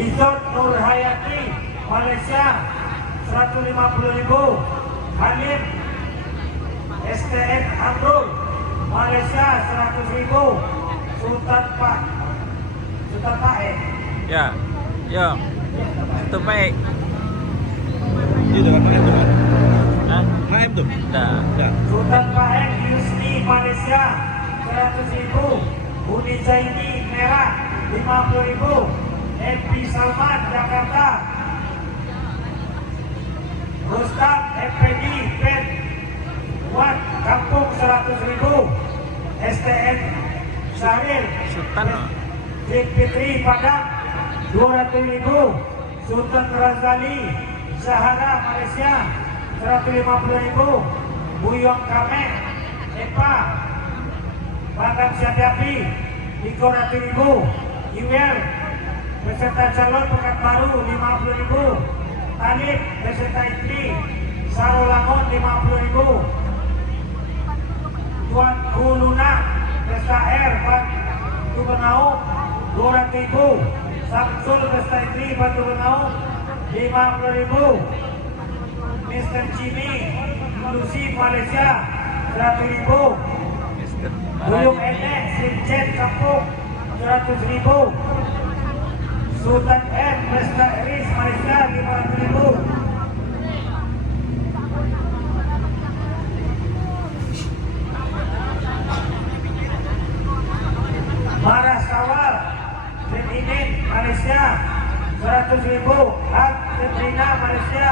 Izot Nur Hayati Malaysia 150.000. Hamid STN Amrul Malaysia 100.000. Sultan Paek. Ya, ya. Itu baik. Itu kan M tuh. Hah? M tuh. Dah. Sultan Paek Yusni Malaysia 100.000. Budi Zaini Merah 50.000. MP Salman Jakarta. Rustam FPD Pet Wat Kampung 100.000. STN Syaril Sultan. Fitri Padang 200.000. Sultan Razali Zahara Malaysia 150.000. Buyong Kamek Epa Bagan Syadapi 300.000. Yuel peserta calon Pekanbaru 50.000. Talib peserta istri Sarolangun 50.000. Tuan Kuluna peserta R Batu Benau 200.000. Samsul peserta istri Batu Benau 50.000. Mr. Jimmy Lucy Malaysia 100.000. Buyung Enek Sincen Kampung 100.000. Sultan M Mesta Eris Malaysia 500.000. Maras Kawal Feminin Malaysia 100.000. Hak Petrina Malaysia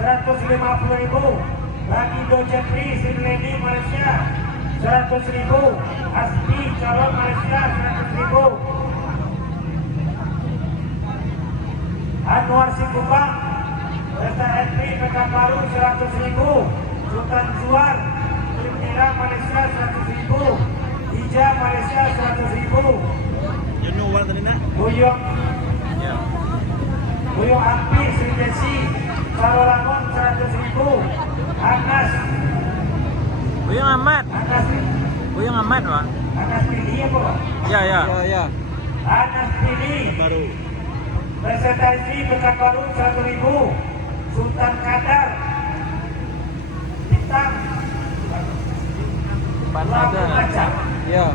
150.000. Bagi Dojepri Sirleni Malaysia 100.000. Aspi calon Malaysia 100.000. Anwar Sikubang Desa SP Pekanbaru 100.000. Sultan Zuar Trimnira Malaysia 100.000. Hija Malaysia 100.000. Jenuh orang tadi nak. Buyong Ya. Buyong Api Sri Desi Sarolangun 100.000. Anas Buyung Ahmad. Anas Buyung Ahmad, Bang. Anas Pilih apa? Ya, ya. Ya. Anas Pilih Baru. peserta istri Pekanbaru 100.000. Sultan Kadar Bintang Mana Lapu ada? Macam Ya.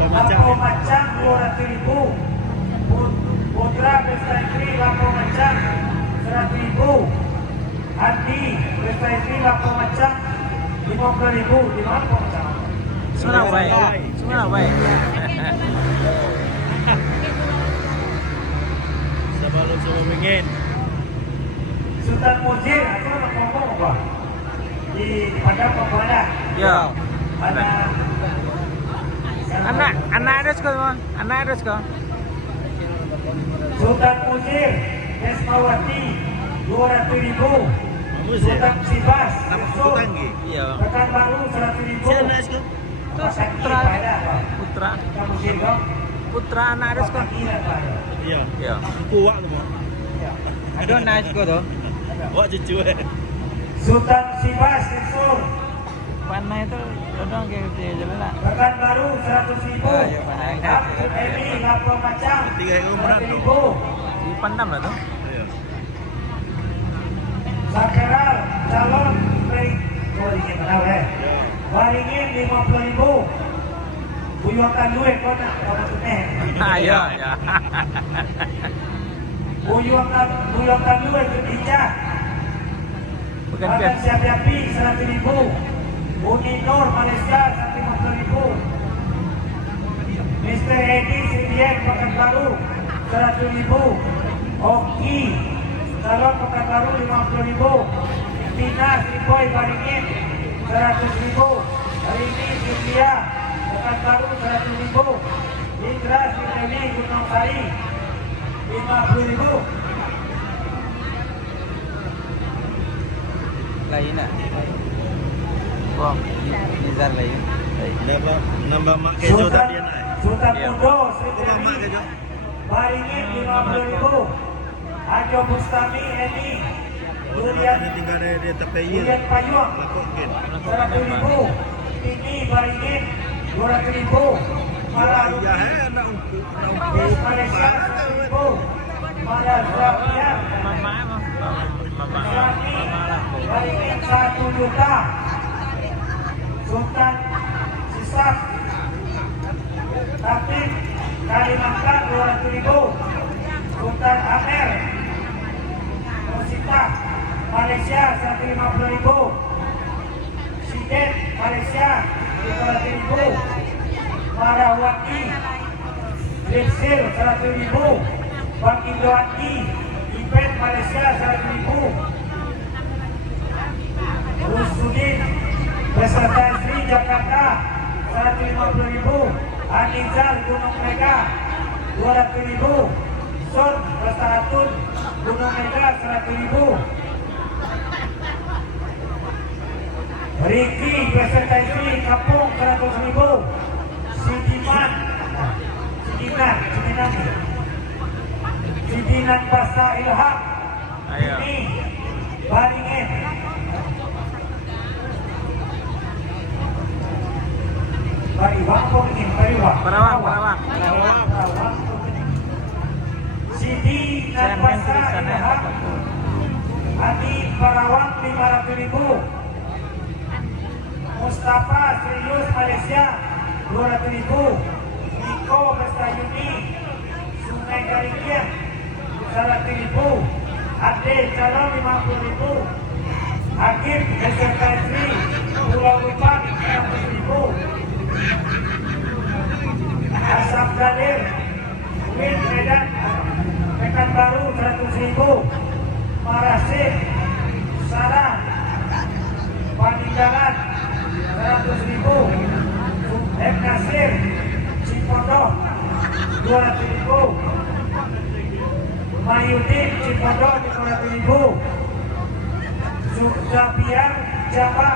Lapu Macam 200.000. Putra peserta istri Lapu Macam 100.000. Andi peserta istri Lapu Macam 50.000. Di mana Lapu Macam? Semua baik. Semua baik. Sebelum ingin. Sultan Mujir aku nak ngomong apa? Di Padang Papua. Ya. Ada Anak ada sekolah, anak ada sekolah. Sultan Mujir Esmawati 200.000. Mujir. Sultan Sibas Nama Yusuf Tanggi. Iya. Pekanbaru 100.000. Siapa nak sekolah? Putra, Sultan Mujir dong. putra anak ada sekolah. Iya. Ya. Kuat tu mau. Ada anak sekolah tu. Wak cucu Sultan Sibas Yusuf Panah itu orang kayak gitu je lah. Pekanbaru 100.000. Ah, ya, pandai. Abdul Emi Lapo Macam 3.000. 100.000. Dipandang lah tu. Iya. Sakral calon Waringin kenal Ya. Waringin 50.000. Buyukan duit kau nak tunai. Ah, ya, ya. Buyukan duit berhijab. Bukan Bagan biar. Siapi 100.000. Uni Nur Malaysia 150.000. Mr. Edi Sindien Pekanbaru 100.000. Oki calon Pekanbaru 50.000. Tina Sriboy Waringin 100.000. Rini Sylvia Pekanbaru 100.000. Indra Sridewi Gunung Sari 50.000. Lain nak. Wah, Nizar lain. Lepas nambah mak kejo tadi nak. Sultan Ya. Mudo Kurang mak Sridewi kejo. Waringin 50.000. Ajo Bustami Eni Durian Ini tinggal dia terpeyil. Durian Payung Lakuk mungkin. 100.000. Ini Waringin 200.000. Malah Ya, anak ungku. Yes, Malaysia 100.000. Swabian Mama emang. Sani Mama lah. Baringin 1 juta. Sultan Sisak Tapik Kalimantan 200.000. Sultan Amer Rosita Malaysia 150.000. Sidet Malaysia 500.000. Marawati Lipsil 100.000. Bagi Doati Ipet Malaysia 100.000. Rusudin beserta istri Jakarta 150.000. Anizal Gunung Mega 200.000. Son Besaratun Gunung Mega 100.000. Riki beserta istri Kampung 100.000. Sidinan Basa Ilham Ayo. ini Baringin Pariwang Pengin Pariwang Parawang. Sidinan Jangan main Basa tulisannya Ilham apapun. Adi Parawang 500.000. Mustafa Serius Malaysia 200.000. Niko Bestayuni Sungai Karingin 100.000. Ade Calon 50.000. Hakim beserta istri Pulau Lupan 100.000. Asap Galir Win Medan Pekanbaru 100.000. Marasih Sarah Paninggalan 100.000. M. Nasir Cipondo 200.000. Mayudin Cipondo 500.000. Sukabian Jawa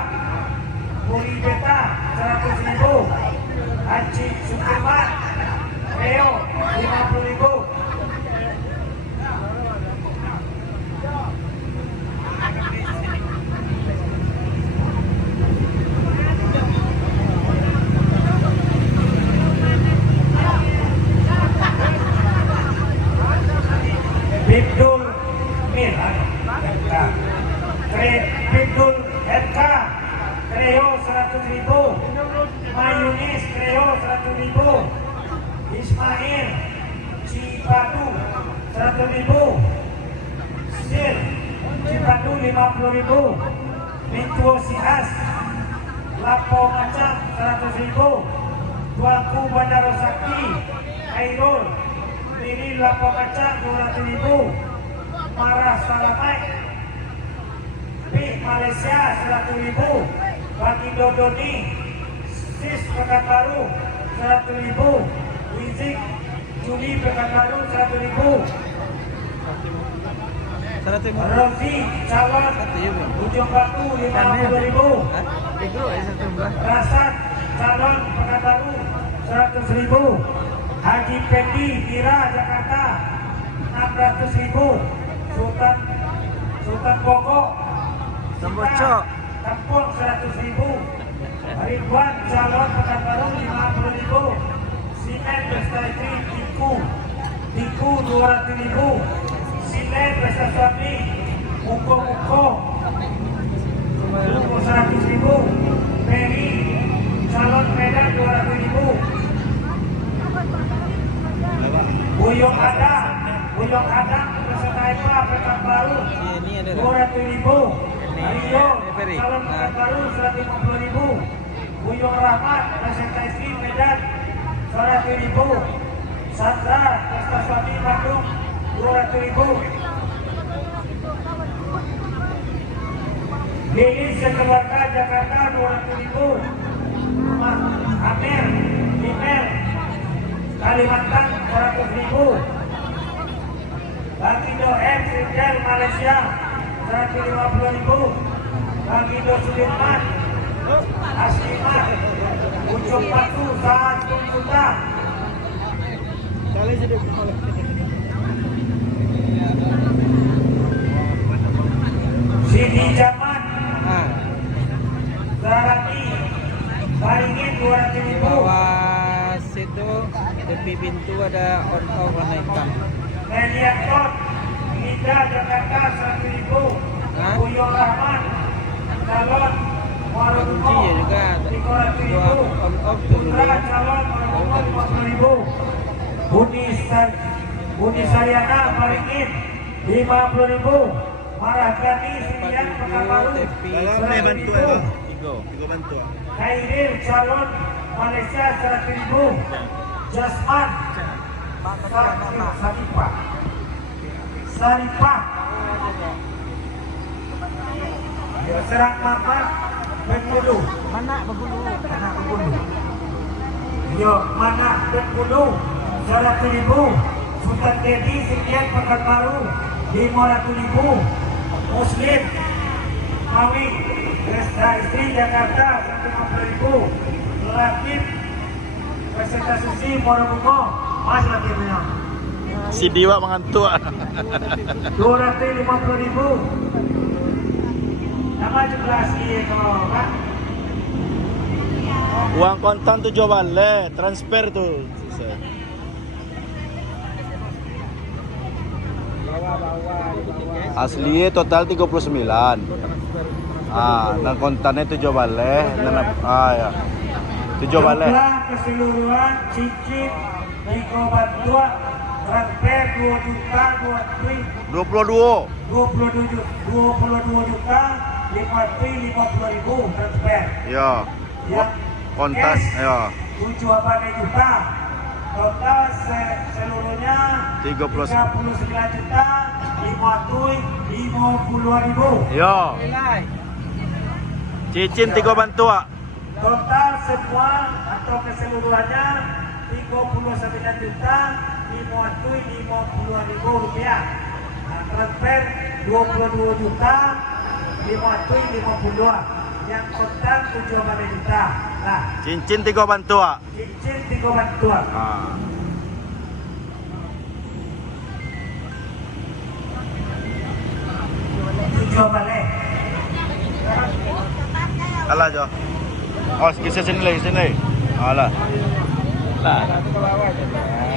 Puri Beta 100.000. Haji Sukiman Leo 50.000. Bidul Mir Bidul MK Kreo 100.000. Mayunis Kreo 100.000. Ismail Cipadu 100.000. Sir Cipadu 50.000. Mintuo Sias Lapo Macang 100.000. Tuanku Bandar Sakti Airul Diri Lapo Macang 200.000. Marah Salamai Pi Malaysia 100.000. Bagi Dodoni Sis Pekanbaru 100.000. Wizik Juli Pekanbaru 100.000. 150. Rozi Calon Ujung Batu 50.000. Itu satu belah. Rasad Calon Pekanbaru 100.000. Haji Pendi Tira Jakarta 600.000. Sultan Bogor Sembocok. Kampung 100.000. Ridwan Calon Pekanbaru 50.000. Simen Bestari Tiku 200.000. Simen Besta Suami Muko 100.000. Mary Calon Medan 200.000. Buyong Adang beserta Eva Pekanbaru Ini ada. 200.000. Ini, Rio Ferry. Calon Pekanbaru 150.000. Buyong Rahmat beserta istri Medan 200.000. Sandra Pesta Suami Bandung 200.000. Lili sekeluarga Jakarta 200.000. Amir Email Kalimantan 100.000. Bagindo M Sindel Malaysia 150.000. Bagindo Sudirman Aslimat Ujung Batu 1 juta. Sini Jaman Ah, Zarati Baringin 200.000. bawah situ tepi pintu ada on warna hitam. Meliatot Mustika Jakarta 1.000. Hah? Buyo Rahman calon Warodumo Kunci ya juga ada. 300.000. Om Putra calon Warodumo 50.000. Buni Saryana Maringin 50.000. Maragani Sirian Pekanbaru Kalau may bantuan ba? 100.000. Tigo. Tigo bantuan. Khairil calon Malaysia 100.000. Jasman Saripah Serang Mama Bengkulu. Mana Bengkulu? Anak Bengkulu. Yo, mana Bengkulu 100.000. Sultan Dedi Sirian Pekanbaru 500.000. Muslim Mawi Resta Istri Jakarta 150.000. Lakib peserta susi Morobungo Mas lakibnya Si Diwa mengantuk. 250.000. Nama juga si kalau kan Uang kontan tu jual balik, transfer tu. Asli total 39. Dan kontannya tu jual balik. Ya. Tu jual balik. jumlah keseluruhan cincin Niko Bantua transfer 2 juta 22. 22 juta 50.000 transfer. Ya. Yang Kontas cash, ya. 7 juta. Total seluruhnya 39 juta 50.000. Ya. Cincin 3 bantua. Total semua atau keseluruhannya 39 juta 50.000 rupiah. Nah, transfer 22 juta 50.000. Yang kontan 7 juta. Nah, Cincin 3 bantua. cincin 3 bantuan. Ah. 7 balik. Alah jo. Oh, kisah sini lagi sini. Alah. Lah.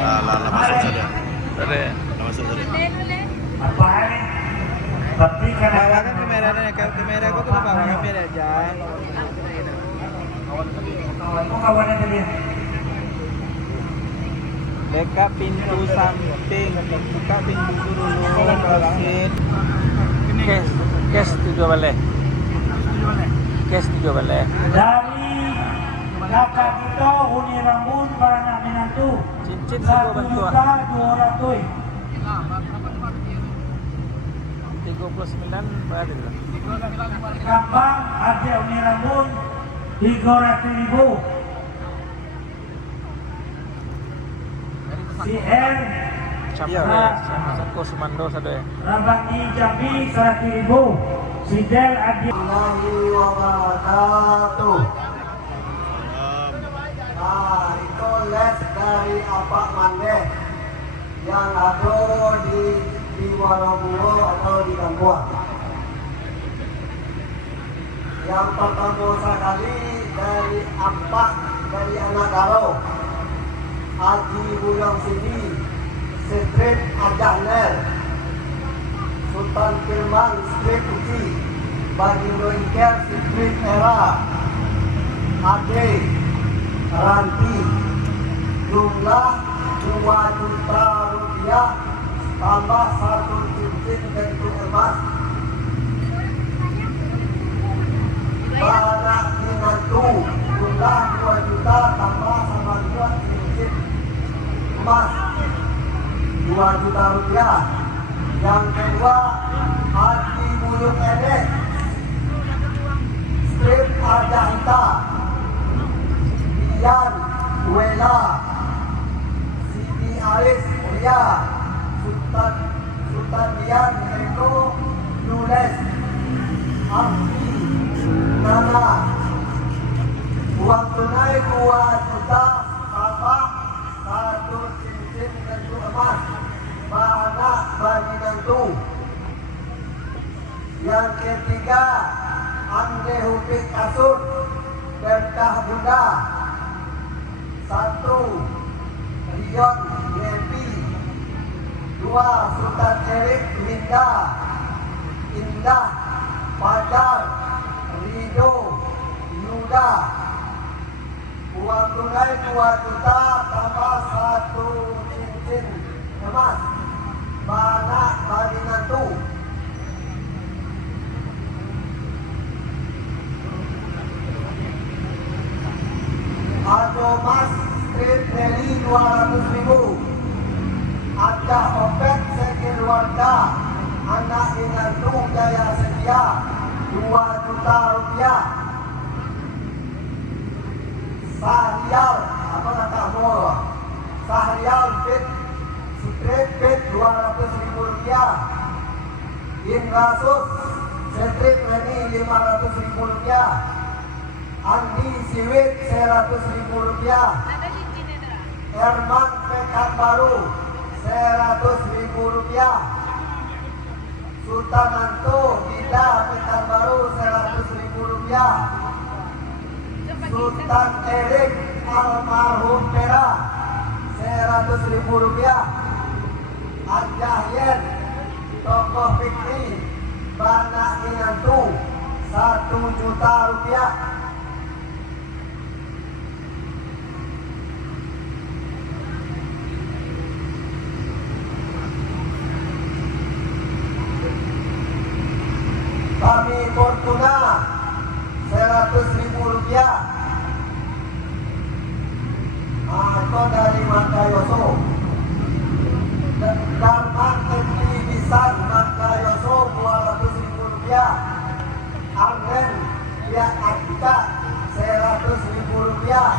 Alah, masuk saja. Ada. Masuk saja. Apa ini? Tapi Bawakan kadang-kadang kamera ko kena bawa kamera aja. kawan dia. Buka pintu samping, buka pintu dulu, closet. Cash 3 balik. Cash 3 balik. Dari kakak kita Uni Rambun Baranak Minantu Cincin 1 3 bantuan. juta 200. 39 berapa itu? Kambang ada Uni Rambun 300.000. CR Sako Sumando satu ya. Rabangi Jambi 100.000. Sidel Adi Warahmatullahi wabarakatuh. Nah, itu les dari apa mandeh yang ada di Warobulo atau di Gambuan. Yang pertama sekali dari apa dari anak Garo, Haji Bulang Sini, Street Ajahnel, Sultan Firman Street Uci, Bagindo Iker Street Era, Ade, Ranti, jumlah 2 juta rupiah tambah 1 cincin bentuk emas. Para Kinantu, jumlah 2 juta tambah sama 2 cincin emas 2 juta rupiah. Yang kedua, Haji Buyung Edek, Strip Arjanta, Ian Wela, Siti Aris Mulia, Sultan Dian Eko Nules, Abdi Nana. Uang tunai 2 juta tambah 1 cincin bentuk emas anak bagi tentu. Yang ketiga, Ande Hupik Kasut Berkah Bunda 1 Rion Yepi 2 2 Sultan Erik Linda Indah Fajar Rido Yuda. Uang tunai 2 juta tambah 1 cincin emas banyak bagi nantu. Ado Mas Street Rally 200.000. Ada Opet Sekeluarga anak menantu Jaya Setia 2 juta rupiah. Sahrial apa kata Moro? Sahrial Fit Street Fit 200.000 rupiah. Inrasus Street Rally 500.000 rupiah. Andi Siwit 100.000 rupiah. Herman Pekanbaru 100.000 rupiah. Sultananto Gida Pekanbaru 100.000 rupiah. Sultan Erik Almarhum Pera 100.000 rupiah. Ajahyen Tokoh Fikri Banak Inantu 1 juta rupiah. Kami Fortuna 100.000 rupiah. Atau dari Makayoso. Darman Enti Bisan Makayoso 200.000 rupiah. Arden Pihak Akita 100.000 rupiah.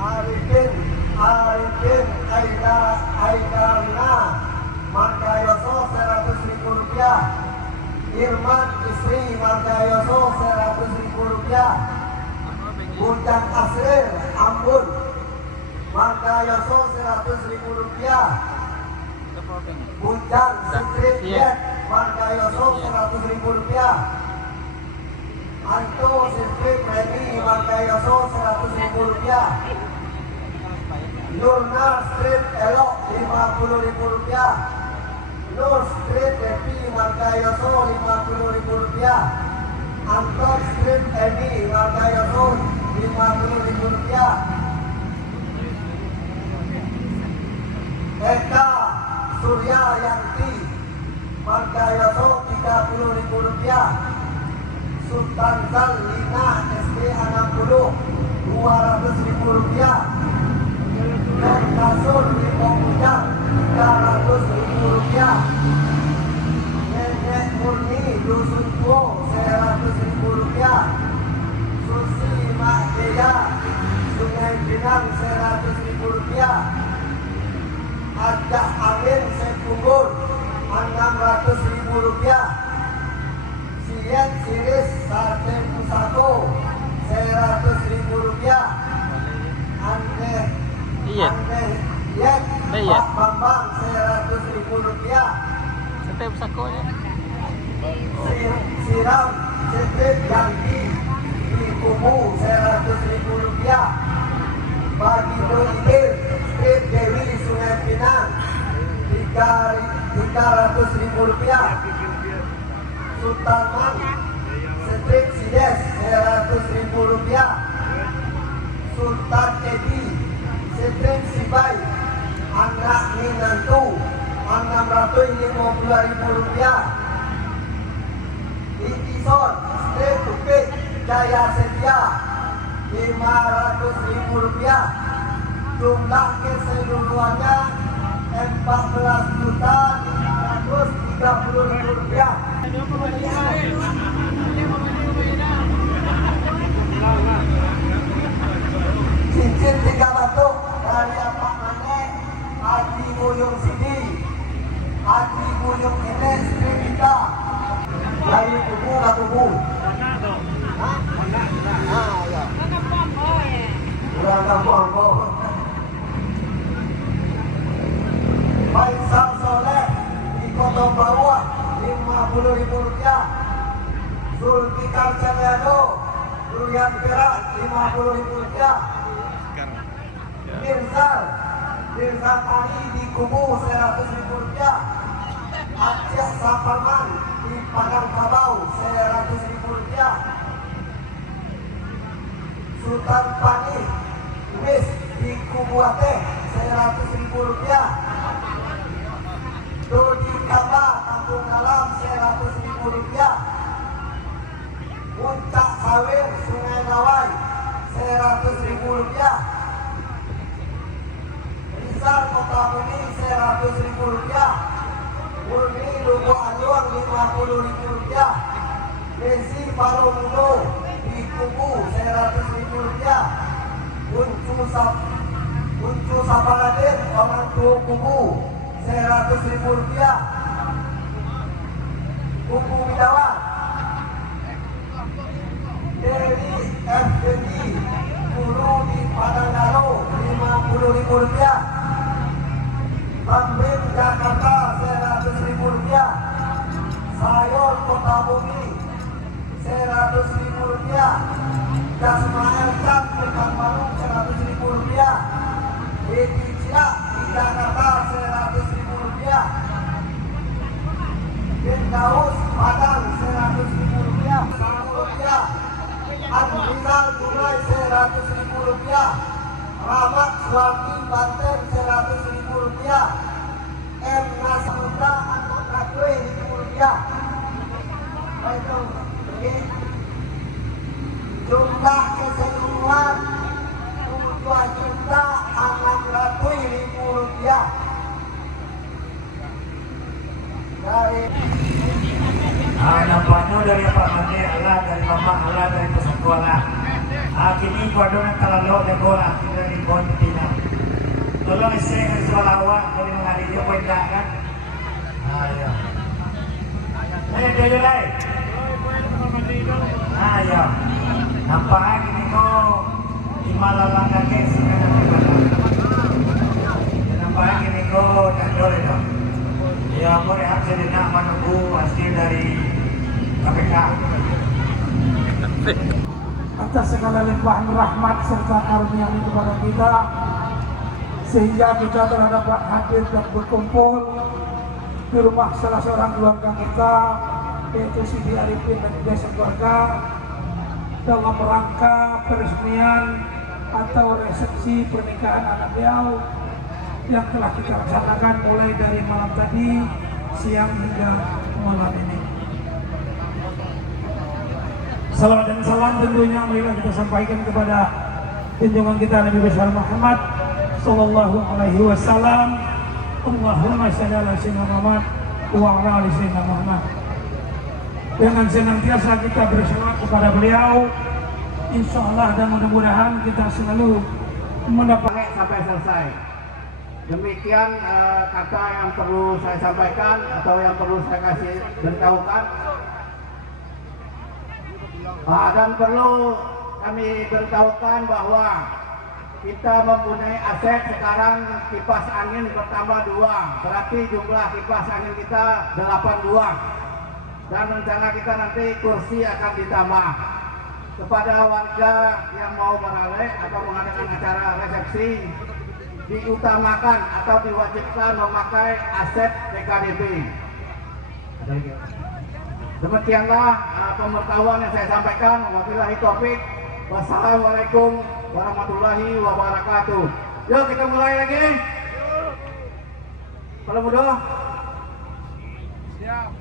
Arifin Aidarina Makayoso 100.000 rupiah. Irman Istri Makayoso 100.000 rupiah. Bujang Asrir Ambon Makayoso 100.000 rupiah. Bujang Street Jet Makayoso 100.000 rupiah. Anto Street Rally Makayoso 100.000 rupiah. Lurna Street Elok 50.000 rupiah. Nur Street Depi Makayoso 50.000 rupiah. Anton Street Edi Makayoso 50.000 rupiah. Eka Surya Yanti Makayoso 30.000 rupiah. Sultan Zalina SD 60 200.000 rupiah. Dan Kasur Limpo Pujang 300.000 rupiah. Nenek Murni Dusun Tuo 100.000 rupiah. Susi Mak Jaya Sungai Pinang 100.000 rupiah. Ajak Amin Sepunggul 600.000 rupiah. Siet Siris Sate Pusako 100.000 rupiah. Yet Pak Bambang 100.000 rupiah. Setiap sakonya. Siram Setiap Yanti di Kubu 100.000 rupiah. Bagi Doidir Street Dewi Sungai Pinang 300.000 rupiah. Sultanan Street Sides 100.000 rupiah. Sultan Edi Street Sibai anak Minantu 650.000 rupiah. Ikison Street Tupik Jaya Setia 500.000 rupiah. Jumlah keseluruhannya 14.530.000 rupiah. Cincin 3 batuk dari Pak Mane Haji Buyung Sidi Haji Buyung ini Stripita dari Kubu ke Kubu. Ya. Kurang kampung. Faisal Soleh di Kota Bawah 50.000 rupiah. Zulfikar Celiano Durian Perak 50.000 rupiah. Mirzal Desa Tani di Kubu 100 ribu rupiah. Aceh Sapaman di Padang Kabau 100 ribu rupiah. Sultan Pani Wis di Kubu Aceh 100 ribu rupiah. Dodi Kaba Kampung Dalam 100 ribu rupiah. Puncak Sawir Sungai Lawai 100 ribu rupiah. Rizal Kota Bumi 100 ribu rupiah. Murni Lugo Ajuang 50 ribu rupiah. Desi Palomino di Kubu 100 ribu rupiah. Uncu Sabaladin orang tua Kubu 100 ribu rupiah. Kubu Widawan Deli FDD Guru di Padangaro 50 ribu rupiah. Bambin Jakarta 100 ribu rupiah. Sayur Kota Bumi 100 ribu rupiah. Jasmael Cat Pekanbaru 100 ribu rupiah. Edi Cilak di Jakarta 100 ribu rupiah. Firdaus Padang 100 ribu rupiah. 100 rupiah. Anrizal Dunai 100 ribu rupiah. Rahmat Suwardi Banten 100 ribu rupiah. M. Nasrullah Anak Rakwe 1000 rupiah. Baiklah, oke. Jumlah keseluruhan 2.600.000 rupiah. Dari nampaknya dari Pak Mandi Allah, dari Mama Allah, dari persekutuan. Kini kuadron terlalu dekolah dari Bon Tina. Tolong saya soal awak dari mengalir dia poin kan? Ayo. Dia lain. Ayo. Nampaknya kini kau di Malalang kakek sebenarnya. Nampaknya kini kau tak boleh dong. Ya, aku rehat sejenak menunggu hasil dari KPK. Atas segala limpahan rahmat serta karunia kepada kita, sehingga kita telah dapat hadir dan berkumpul di rumah salah seorang keluarga kita, yaitu Sidi Arifin dan juga sekeluarga, dalam rangka peresmian atau resepsi pernikahan anak beliau yang telah kita laksanakan mulai dari malam tadi, siang hingga malam ini. Salawat dan salam tentunya marilah kita sampaikan kepada junjungan kita Nabi besar Muhammad sallallahu alaihi wasallam. Allahumma shalli ala sayyidina Muhammad wa ala ali sayyidina Muhammad. Dengan senantiasa kita berselawat kepada beliau, insya Allah, dan mudah-mudahan kita selalu mendapat sampai selesai. Demikian kata yang perlu saya sampaikan atau yang perlu saya kasih beritahukan. Dan perlu kami beritahukan bahwa kita mempunyai aset sekarang kipas angin bertambah 2, berarti jumlah kipas angin kita 8 buah. Dan rencana kita nanti kursi akan ditambah. Kepada warga yang mau beralih atau mengadakan acara resepsi, diutamakan atau diwajibkan memakai aset PKDB. Demikianlah pemberitahuan yang saya sampaikan. Wabillahi taufik. Wassalamualaikum warahmatullahi wabarakatuh. Yuk kita mulai lagi. Kalau mudah. Siap.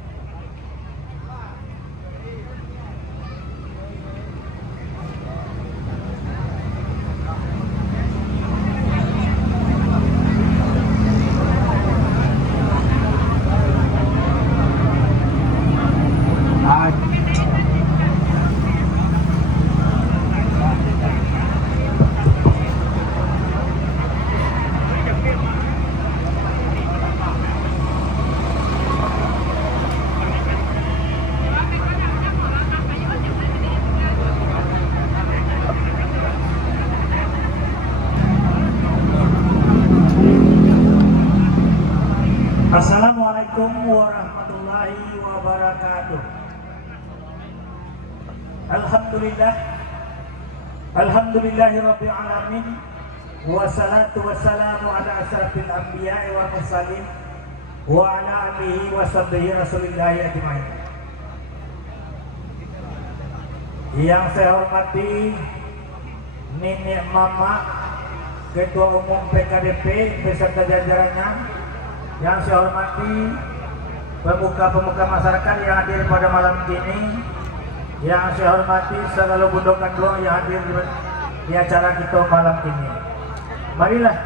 Assalamualaikum warahmatullahi wabarakatuh. Alhamdulillahirabbil alamin wassalatu wassalamu ala asyrafil anbiya'i wal mursalin wa ala alihi wa sahbihi rasulillahi ajma'in. Yang saya hormati Nenek Mama Ketua Umum PKDP beserta jajarannya, yang saya hormati pemuka-pemuka masyarakat yang hadir pada malam ini, yang saya hormati seluruh bundokan doa yang hadir di acara kita malam ini. Marilah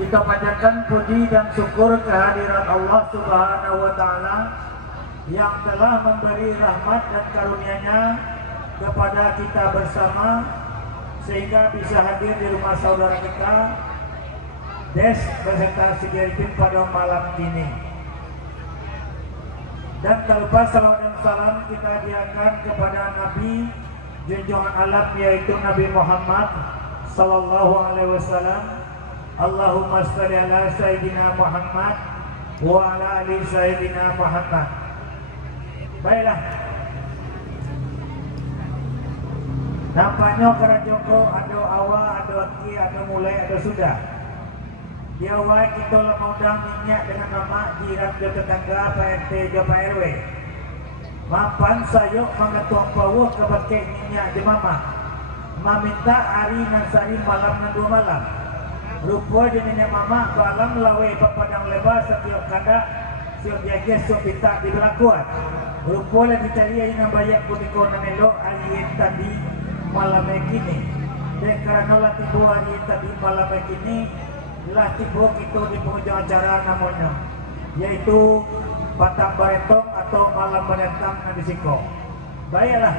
kita panjatkan puji dan syukur kehadiran Allah Subhanahu wa Ta'ala yang telah memberi rahmat dan karunia-Nya kepada kita bersama, sehingga bisa hadir di rumah saudara kita Des beserta Sigeripin pada malam ini. Dan tak lupa salawat dan salam kita hadiahkan kepada Nabi junjungan alam, yaitu Nabi Muhammad sallallahu alaihi wasallam. Allahumma shalli ala sayyidina Muhammad wa ala ali sayyidina Muhammad. Baiklah, nampaknya karena Joko ada awal, ada aki, ada mulai, ada sudah. Di awal kita mau undang minyak dengan nama jiran ke tetangga Pak RT ke Pak RW. Mampan sayuk mengetuang bawah ke bakek minyak di mama. Meminta hari nasari malam dan 2 malam. Rupa di minyak mama balam lawe padang lebar setiap kada siap jaga siap pinta di belakuan. Rupa lagi cari yang nambayak kuniko nanelo hari tadi malam kini. Dan kerana lah tiba hari tadi malam kini, lah tiba kita di penghujung acara namanya, yaitu Batang Baretong atau Malam Baretang di Siko. Baiklah,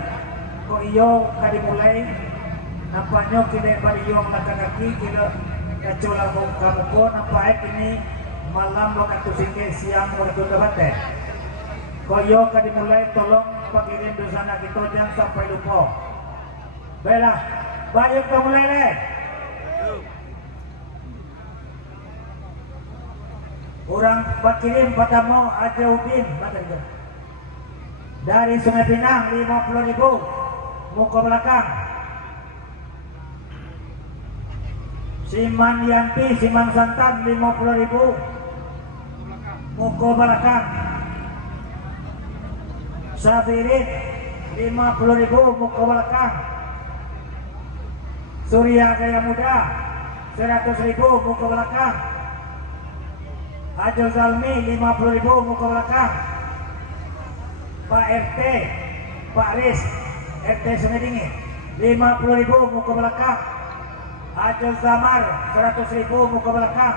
kok iyo kali mulai nampaknya kita bari iyo melangkah kaki kita kecola muka nampak ini malam waktu singke siang waktu debate. Kok iyo kali mulai tolong pakirin dosana kita jangan sampai lupa. Baiklah, baik kita mulai deh. Orang pakirim pertama Ajaudin dari Sungai Pinang 50.000 muka belakang. Siman Yanti Simang Santan 50.000 muka belakang. Sabirin 50.000 muka belakang. Surya Gaya Muda 100.000 muka belakang. Ajo Zalmi 50.000 muka belakang. Pak RT Pak Riz RT Sungai Dingin 50.000 muka belakang. Ajo Zamar 100.000 muka belakang.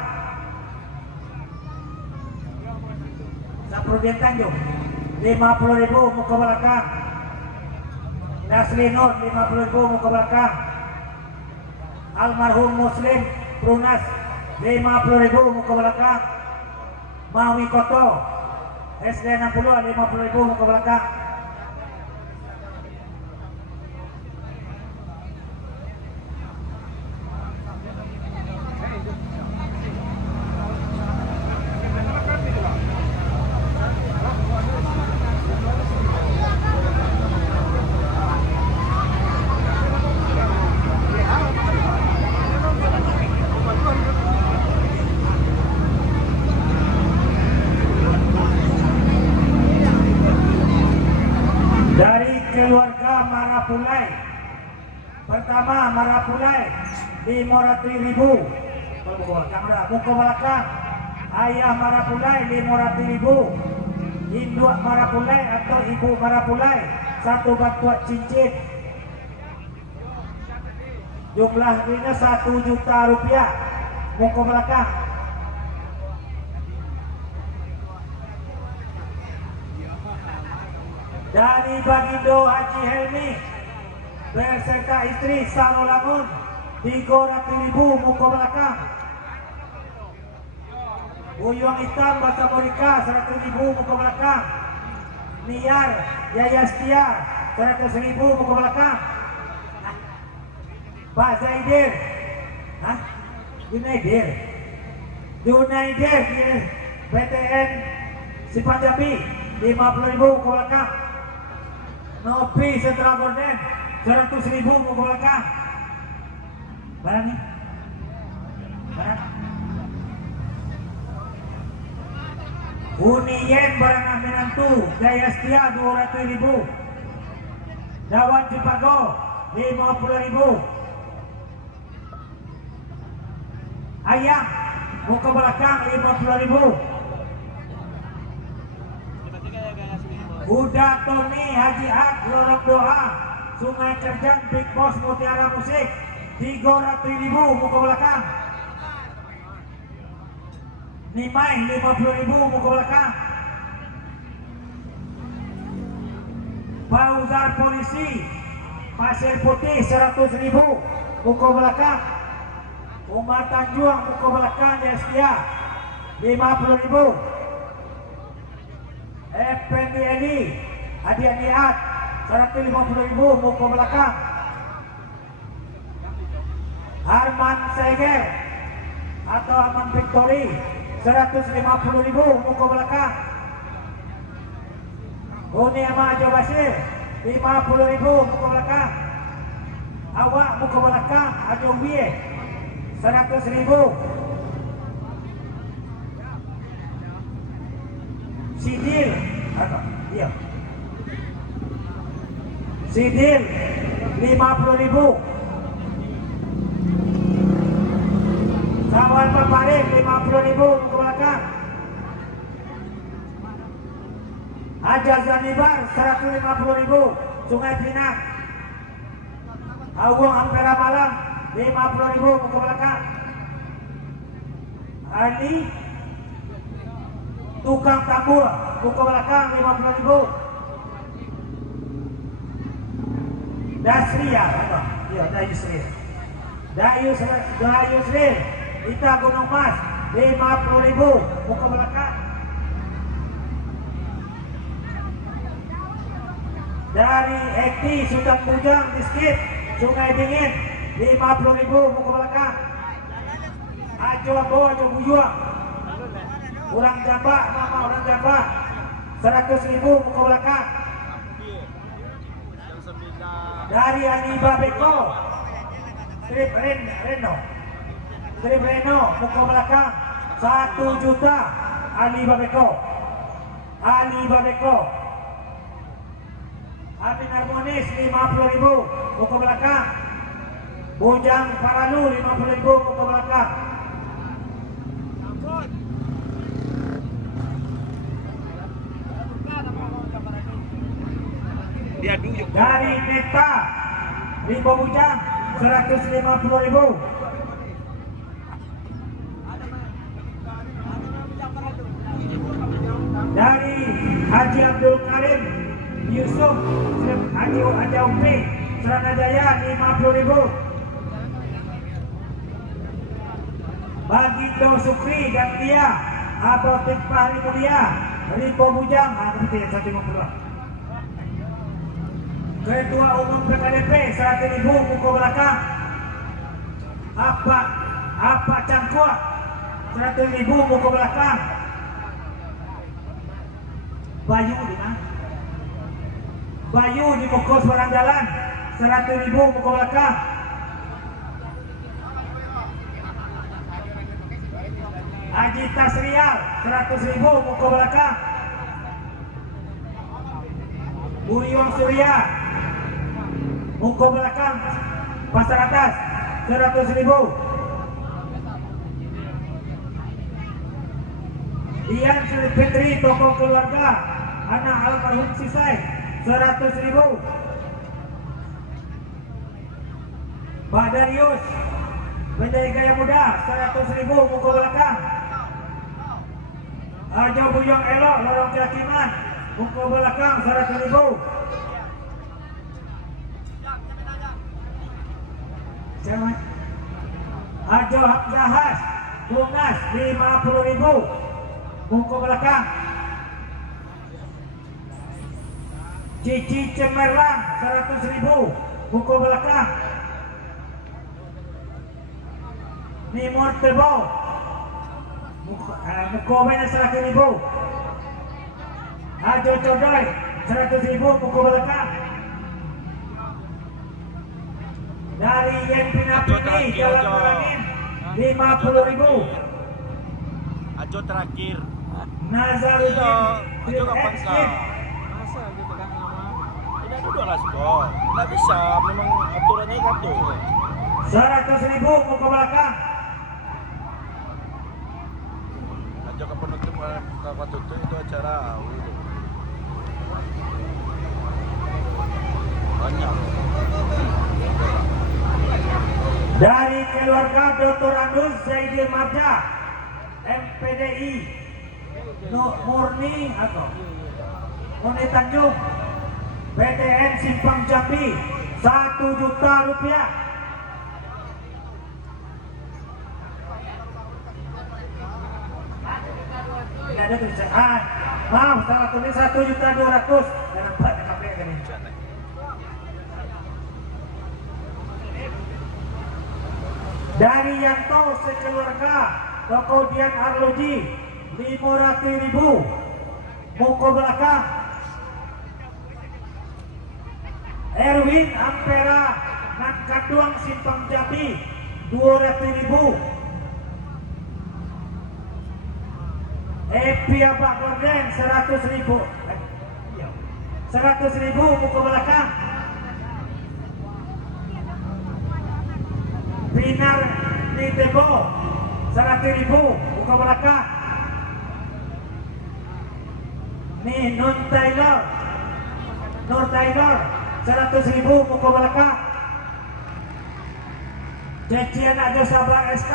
Saprudin Tanjung 50.000 muka belakang. Naslinur 50.000 muka belakang. Almarhum Muslim Prunas 50.000 muka belakang. Mawi Koto SD 60 50.000 muka belakang. Keluarga Marapulai. Pertama Marapulai 500.000 kamera muka belakang. Ayah Marapulai 500.000. Induk Marapulai atau ibu Marapulai 1 batuan cincin. Jumlah ini 1 juta rupiah muka belakang. Dari Bagindo Haji Helmi beserta istri Salolamun 300.000 muka belakang. Buyung Hitam Bahasa Morika 100.000 muka belakang. Niar Yaya Setia 100.000 muka belakang. Pak Zaidir Junaidir PTN Sifat Jambi 50.000 muka belakang. Nopi Sentra Gorden 100.000 muka belakang. Barang nih Uni Yen Barana Menantu Jaya Setia 200.000. Dawan Cipago 50.000. Ayam muka belakang 50.000. Udah Tony Haji Ad Lorong Doa Sungai Kerjang Big Boss Mutiara Musik 300.000 muka belakang. Nimai 50.000 muka belakang. Pauzar Polisi Pasir Putih 100.000 muka belakang. Umar Tanjuang muka belakang Jaya Setia 50.000. Effendi Edi Hadiah Niat 150.000 muka belakang. Arman Seger atau Arman Victory 150.000 muka belakang. Uni Amajo Basir 50.000 muka belakang. Awak muka belakang Ajo Wie 100.000. Sidil atau iya Sidil 50.000. Sawan Paparik 50.000 muka belakang. Hajar Zanibar 150.000 Sungai Pinang. Awang Ampera Malam 50.000 muka belakang. Ali Tukang Tambur muka belakang 50.000. Dasria apa? Iya Dayusri. Dayusri Ita Gunung Mas 50.000 muka belakang. Dari Ekti Sundang Bujang Diskit Sungai Dingin 50.000 muka belakang. Ajo Abo Ajo Bujuang Orang Jamba nama orang Jamba 100.000 muka belakang. Dari Aniba Beko Strip Reno muka belakang 1 juta. Aniba Beko Amin Harmonis 50.000 muka belakang. Bujang Paralu 50.000 muka belakang. Dari Neta Limbo Bujang 150.000. Dari Haji Abdul Karim Yusuf Haji Upi Seranajaya 50.000. Bagito Sukri dan dia Apotek Fahri Mulia Limbo Bujang 150. Ketua Umum PKDP 100.000 muka belakang. Apa Cangkuak 100.000 muka belakang. Bayu di mana? Bayu di Mokos Barang Jalan 100.000 muka belakang. Haji Tasrial 100.000 muka belakang. Buriwang Surya muka belakang Pasar Atas 100.000. Dian Sri Fitri tokoh keluarga anak almarhum Sisai 100.000. Pak Darius Menjadi Gaya Muda 100.000 muka belakang. Ajo Buyong Elok Lorong Kehakiman muka belakang 100.000. Ajo Hamzahas Kunas 50.000 muka belakang. Cici Cemerlang 100.000 muka belakang. Nimor Tebo muka banyak 100.000. Ajo Codoy 100.000 muka belakang. Dari Yen Pinapini Jalan Merangin 50.000. Ajo terakhir. Nazaruddin Ajo kapan kah? Masa gitu kan lama? Tidak dulu lah skor. Nggak bisa, memang aturannya gitu. 100.000 mau ke belakang. Ajo kapan tutup kapan tutup itu acara. Banyak. Dari keluarga Dr. Andus Zaidil Marja, MPDI Murni atau Murni Tanjung, PTN Simpang Jambi, 1 juta rupiah. Tidak ada tulisan. Maaf, salah tulis 1.200.000. Jangan buat KPK ini. Dari Yanto sekeluarga kemudian Arloji 500.000 muka belakang. Erwin Ampera Nangkaduang Simpang Jambi 200.000. Epi Abah Gorden 100.000. 100.000 muka belakang. Pinar Nitebo 100.000 muka belakang. Nih Nur Taylor 100.000 muka belakang. Cecian ada Sabah SK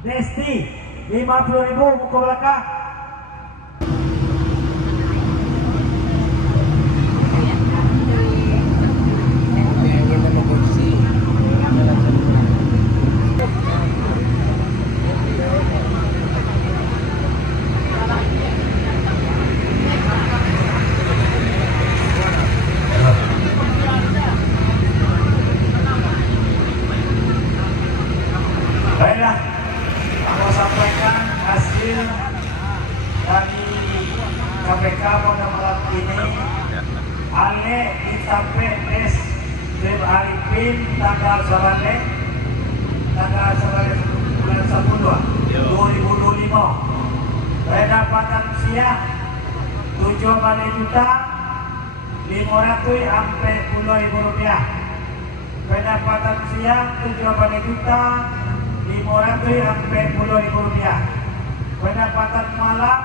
Desti 50.000 muka belakang. Baiklah, aku sampaikan hasil dari KPK pada malam ini. Ale disampai tes Deb Arifin tanggal 9 bulan 10 2025. Pendapatan siang 7 juta 500 sampai 10.000 rupiah. Pendapatan siang 7 juta 500 sampai 10.000 rupiah. Pendapatan malam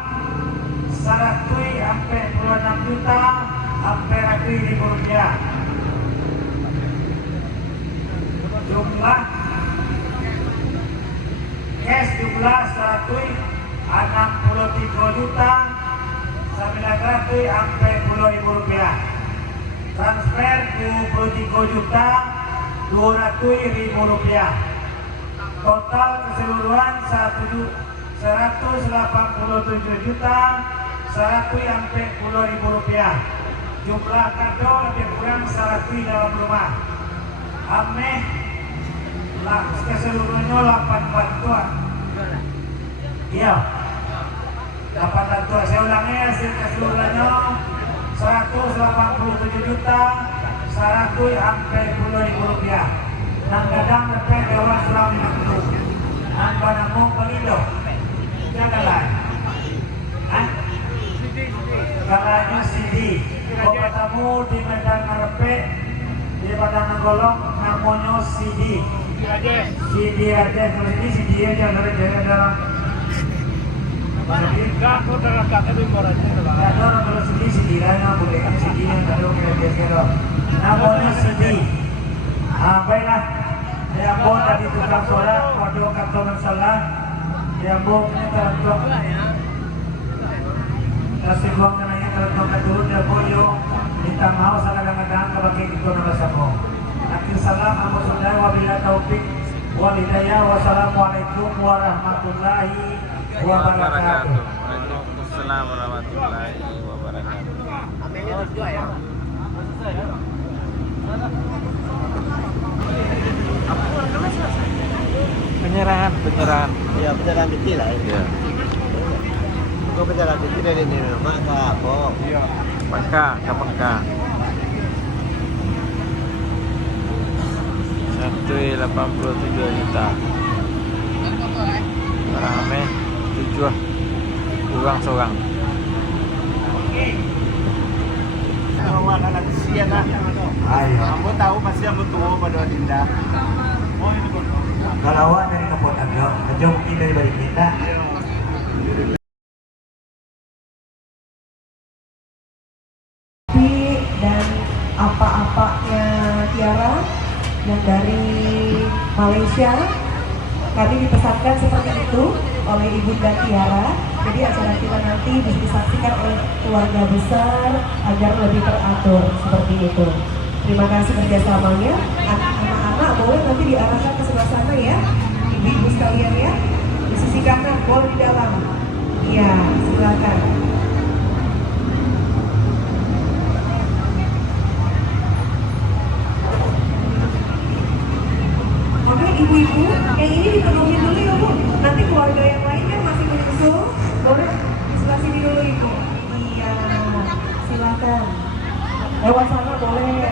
100 sampai 26 juta sampai 100.000 rupiah. Jumlah cash jumlah 63 juta 900 sampai 10.000 rupiah. Transfer 23 juta 200.000 rupiah. Total keseluruhan 187 juta 100 sampai 10.000 rupiah. Jumlah kado lebih kurang 100 dalam rumah. Ameh keseluruhannya 8 bantuan. Iya, 8 bantuan. Saya ulangi hasil keseluruhannya 187 juta 100 sampai 10.000 rupiah. Nang gadang lepas dewan Sulawesi Tenggara. Nang banamong pelindo. Janganlah. Kalanya CD. Kau bertemu di Medan Ngarepe di Padang Nanggolong namanya CD. CD aja terus ini CD aja dari daerah. Enggak, aku udah kata di Moranya. Ada orang kalau CD lah, nggak boleh kan CD yang ada kira-kira. Namanya CD. Baiklah. Diambon tadi tukang sholat, waduh kantongan salah. Diambon ini terantok. Kasih buang kenanya terantok dulu dia boyo. Minta mau salah kadang-kadang kalau itu nama sama. Akhir salam, amal saudara, wabillahi taufik, wal hidayah, wassalamualaikum warahmatullahi wabarakatuh. Waalaikumsalam warahmatullahi wabarakatuh. Amelnya berdua ya. Penyerahan. Ya, penyerahan kecil lah. Iya. Kau penyerahan kecil dari ini mak apa? Iya. Peka. 1 ditui 87 juta. Rame 7 kurang seorang. Kawan anak sian lah. Ayo. Kamu tahu masih yang tua pada Dinda. Kalawan dari kapotan yo, kejauh dari balik kita. Dan apa-apanya Tiara yang dari Malaysia, kami dipesankan seperti itu oleh Ibunda Tiara. Jadi acara kita nanti bisa disaksikan oleh keluarga besar agar lebih teratur seperti itu. Terima kasih kerjasamanya. Anak-anak boleh nanti diarahkan ke sebelah sana ya, ibu-ibu sekalian ya. Di sisi kanan boleh di dalam. Iya, silakan. Oke, ibu-ibu, yang ini dipenuhi dulu ya Bu. Nanti keluarga yang lainnya masih menyusul. Boleh di sebelah sini dulu Ibu. Iya, silakan. Lewat sana boleh.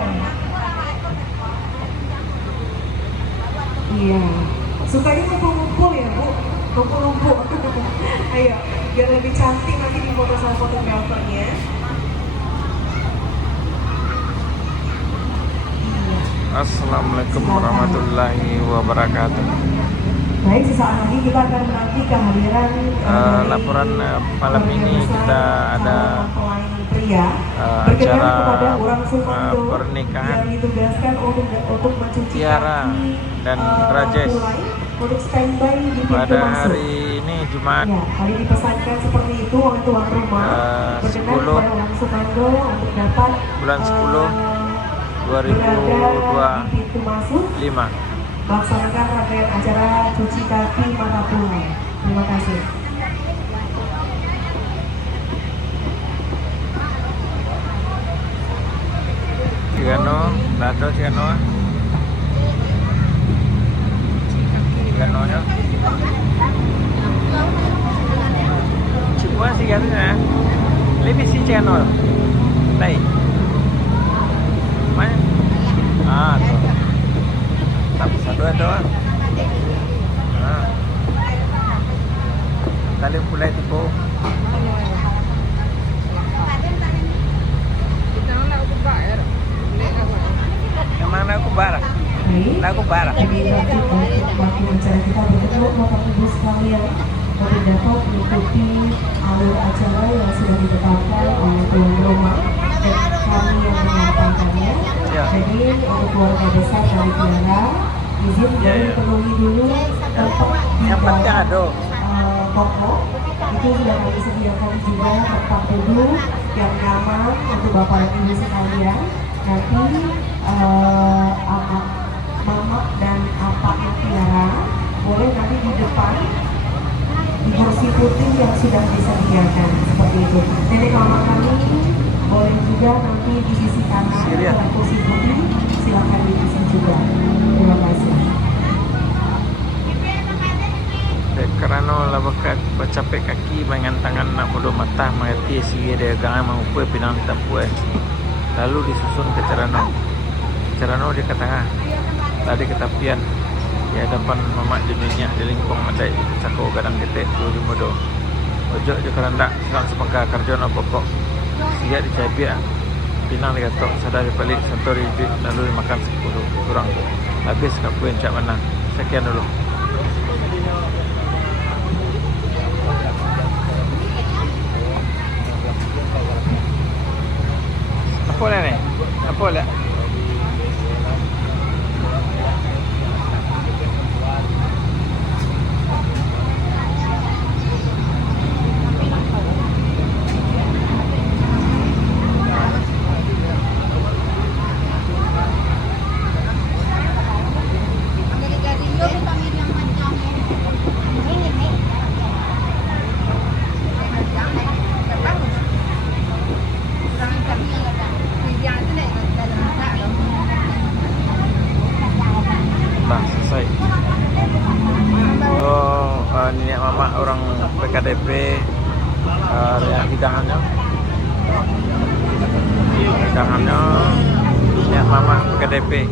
Iya. Sukanya ngumpul-ngumpul ya Bu. Ngumpul-ngumpul. Ayo, biar lebih cantik nanti di foto sama fotografernya. Assalamualaikum warahmatullahi wabarakatuh. Baik, sesaat lagi kita akan menanti kehadiran Laporan malam ini kita ada pria acara kepada orang Sumando pernikahan yang ditugaskan untuk mencuci Tiara kaki, dan Rajesh untuk standby di pintu pada masuk. hari ini Jumat Ya, kali dipesankan seperti itu oleh tuan rumah berkenan 10 kepada orang Sumando untuk dapat bulan 10 berada di pintu masuk 2025. melaksanakan rangkaian acara cuci kaki manapun. Terima kasih. Cigano, Dato Cigano. Cigano nya. Cuma Cigano nya. Lebih si Cigano. Lai. Mana? Ah, tu. Tak bisa dua doang. Ah. Tali pulai tipu. Yang mana aku barang? Baik. Aku barang. Jadi nanti untuk waktu acara kita bertemu Bapak Ibu sekalian untuk dapat mengikuti alur acara yang sudah ditetapkan oleh tuan rumah dan kami yang menyampaikannya. Ya. Jadi untuk keluarga besar dari Tiara, izin Ya, ya. penuhi dulu tempat di Yang penting dalam ada. toko. Itu sudah kami sediakan juga tempat duduk yang nyaman untuk Bapak dan Ibu sekalian. Nanti anak mama dan apaknya Tiara boleh nanti di depan di kursi putih yang sudah disediakan seperti itu. Nenek mama kami boleh juga nanti di sisi kanan Siap. ada kursi putih, silakan di sini juga. Terima kasih. Kerana labakat bercapek kaki dengan tangan nak bodoh mata mengerti sigi dia gangan mengupai pinang tak puas. Lalu disusun ke Carano di ke tengah. Tadi ke tapian di hadapan mamak jenisnya di lingkung madai cako gadang ketek 25 ojo je kerendak selang sepengka kerja nak pokok siap dicapia pinang dikatok sadar dibalik santori lalu dimakan 10 kurang habis kat puan cak mana. Sekian dulu. Apa lah ni? Apa lah? Dah selesai. Nenek mama orang PKDP hidangannya nenek mama PKDP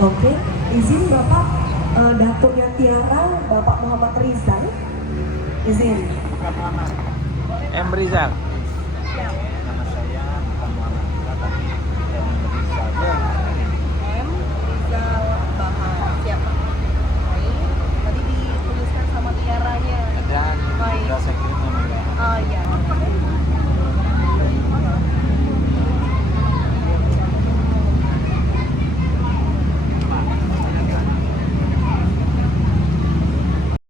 Oke, izin Bapak Datuknya Tiara, Bapak Muhammad Rizal. Izin. M Rizal.